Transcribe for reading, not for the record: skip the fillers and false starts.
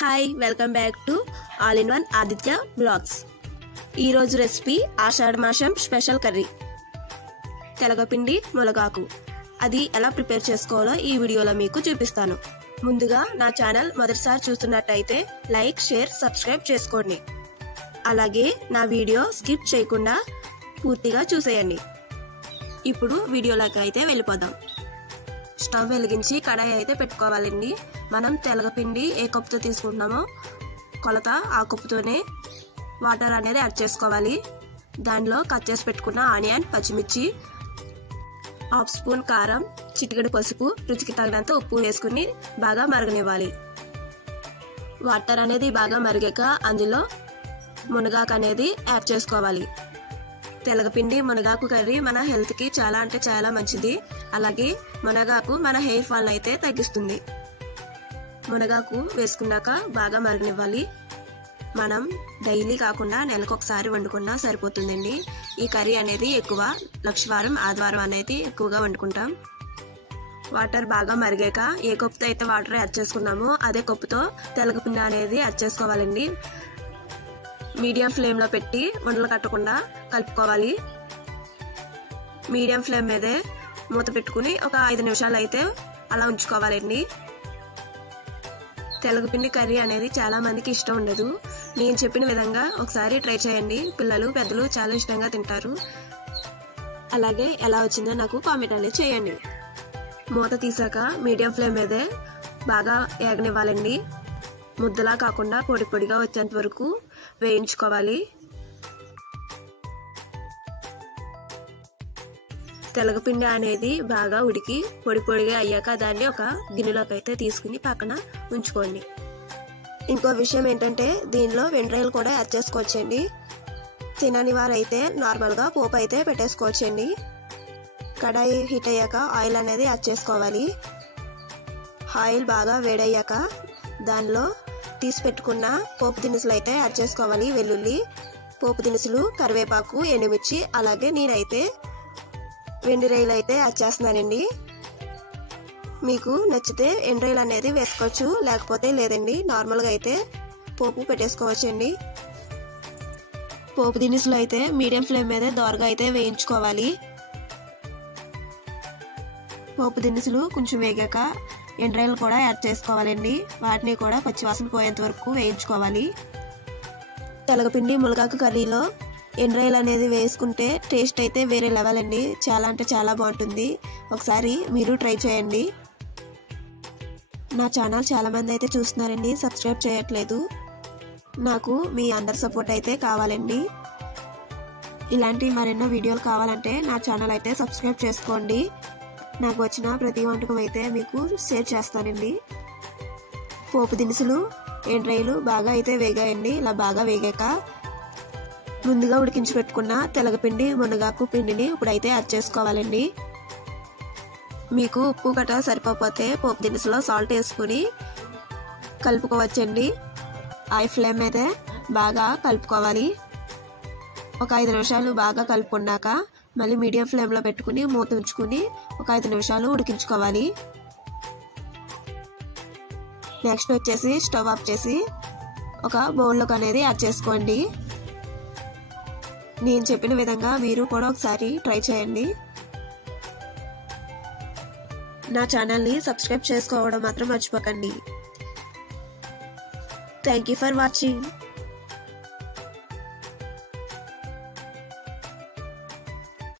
Hi welcome back to all in one Aditya blogs. ఈరోజు recipe ఆషాఢ మాసం స్పెషల్ కర్రీ తెలగపిండి మునగాకు. అది ఎలా ప్రిపేర్ చేసుకోవాలో ఈ వీడియోలో మీకు చూపిస్తాను. ముందుగా నా ఛానల్ మొదటిసారి చూస్తున్నట్టయితే లైక్, షేర్, సబ్స్క్రైబ్ చేసుకోండి. అలాగే నా వీడియో స్కిప్ చేయకుండా పూర్తిగా చూసేయండి. ఇప్పుడు వీడియోలోకి అయితే వెళ్ళిపోదాం. స్టవ్ వెలిగించి కడాయి అయితే పెట్టుకోవాలండి. మనం తెలగపిండి ఏ కప్పుతో తీసుకుంటున్నామో కొలత ఆ కప్పుతోనే వాటర్ అనేది యాడ్ చేసుకోవాలి. దానిలో కట్ చేసి పెట్టుకున్న ఆనియన్, పచ్చిమిర్చి, హాఫ్ స్పూన్ కారం, చిటికెడు పసుపు, రుచికి తగినంత ఉప్పు వేసుకుని బాగా మరగనివ్వాలి. వాటర్ అనేది బాగా మరిగాక అందులో మునగాకు అనేది యాడ్ చేసుకోవాలి. తెలగపిండి మునగాకు కర్రీ మన హెల్త్ కి చాలా అంటే చాలా మంచిది. అలాగే మునగాకు మన హెయిర్ ఫాల్ అయితే తగ్గిస్తుంది. మునగాకు వేసుకున్నాక బాగా మరగనివ్వాలి. మనం డైలీ కాకుండా నెలకు ఒకసారి వండుకున్నా సరిపోతుందండి. ఈ కర్రీ అనేది ఎక్కువ లక్షవారం, ఆదివారం అనేది ఎక్కువగా వండుకుంటాం. వాటర్ బాగా మరిగాక ఏ కప్పుతో అయితే వాటర్ యాడ్ చేసుకున్నామో అదే కప్పుతో తెలగపిండి అనేది యాడ్ చేసుకోవాలండి. మీడియం ఫ్లేమ్ లో పెట్టి ఉండలు కట్టకుండా కలుపుకోవాలి. మీడియం ఫ్లేమ్ మీదే మూత పెట్టుకుని ఒక 5 నిమిషాలు అయితే అలా ఉంచుకోవాలండి. తెలగపిండి కర్రీ అనేది చాలా మందికి ఇష్టం ఉండదు. నేను చెప్పిన విధంగా ఒకసారి ట్రై చేయండి. పిల్లలు, పెద్దలు చాలా ఇష్టంగా తింటారు. అలాగే ఎలా వచ్చిందో నాకు కామెంట్ అనేది చేయండి. మూత తీసాక మీడియం ఫ్లేమ్ మీదే బాగా ఏగనివ్వాలండి. ముద్దలా కాకుండా పొడి పొడిగా వచ్చేంత వరకు వేయించుకోవాలి. తెలగపిండి అనేది బాగా ఉడికి పొడి పొడిగా అయ్యాక దాన్ని ఒక గిన్నెలోకి అయితే తీసుకుని పక్కన ఉంచుకోండి. ఇంకో విషయం ఏంటంటే దీనిలో వెంట్రాయలు కూడా యాడ్ చేసుకోవచ్చండి. తినని వారైతే నార్మల్గా పోపు అయితే పెట్టేసుకోవచ్చండి. కడాయి హీట్ అయ్యాక ఆయిల్ అనేది యాడ్ చేసుకోవాలి. ఆయిల్ బాగా వేడయ్యాక దానిలో తీసి పెట్టుకున్న పోపు దినుసులు అయితే యాడ్ చేసుకోవాలి. వెల్లుల్లి, పోపు దినుసులు, కరివేపాకు, ఎండుమిర్చి, అలాగే నేనైతే ఎండురాయిలు అయితే యాడ్ చేస్తున్నానండి. మీకు నచ్చితే ఎండురాయిలు అనేది వేసుకోవచ్చు, లేకపోతే లేదండి. నార్మల్గా అయితే పోపు పెట్టేసుకోవచ్చండి. పోపు దినుసులు అయితే మీడియం ఫ్లేమ్ మీద దోరగా అయితే వేయించుకోవాలి. పోపు దినుసులు కొంచెం వేగాక ఎండ్రాయిలు కూడా యాడ్ చేసుకోవాలండి. వాటిని కూడా పచ్చివాసన పోయేంత వరకు వేయించుకోవాలి. తెలగపిండి మునగాకు కర్రీలో ఎండ్రాయిలు అనేది వేసుకుంటే టేస్ట్ అయితే వేరే లెవెల్ అండి. చాలా అంటే చాలా బాగుంటుంది. ఒకసారి మీరు ట్రై చేయండి. నా ఛానల్ చాలా మంది అయితే చూస్తున్నారండి, సబ్స్క్రైబ్ చేయట్లేదు. నాకు మీ అందరి సపోర్ట్ అయితే కావాలండి. ఇలాంటి మరెన్నో వీడియోలు కావాలంటే నా ఛానల్ అయితే సబ్స్క్రైబ్ చేసుకోండి. నాకు వచ్చిన ప్రతి వంటకం అయితే మీకు షేర్ చేస్తానండి. పోపు దినుసులు, ఎండ్రాయిలు బాగా అయితే వేగాయండి. ఇలా బాగా వేగాక ముందుగా ఉడికించి పెట్టుకున్న తెలగపిండి మునగాకు పిండిని ఇప్పుడైతే యాడ్ చేసుకోవాలండి. మీకు ఉప్పు గట్రా సరిపోతే పోపు దినుసులో సాల్ట్ వేసుకుని కలుపుకోవచ్చండి. హై ఫ్లేమ్ అయితే బాగా కలుపుకోవాలి. ఒక 5 నిమిషాలు బాగా కలుపుకున్నాక మళ్ళీ మీడియం ఫ్లేమ్లో పెట్టుకుని మూత ఉంచుకుని ఒక 5 నిమిషాలు ఉడికించుకోవాలి. నెక్స్ట్ వచ్చేసి స్టవ్ ఆఫ్ చేసి ఒక బౌల్లోకి అనేది యాడ్ చేసుకోండి. నేను చెప్పిన విధంగా మీరు కూడా ఒకసారి ట్రై చేయండి. నా ఛానల్ని సబ్స్క్రైబ్ చేసుకోవడం మాత్రం మర్చిపోకండి. Thank you for watching.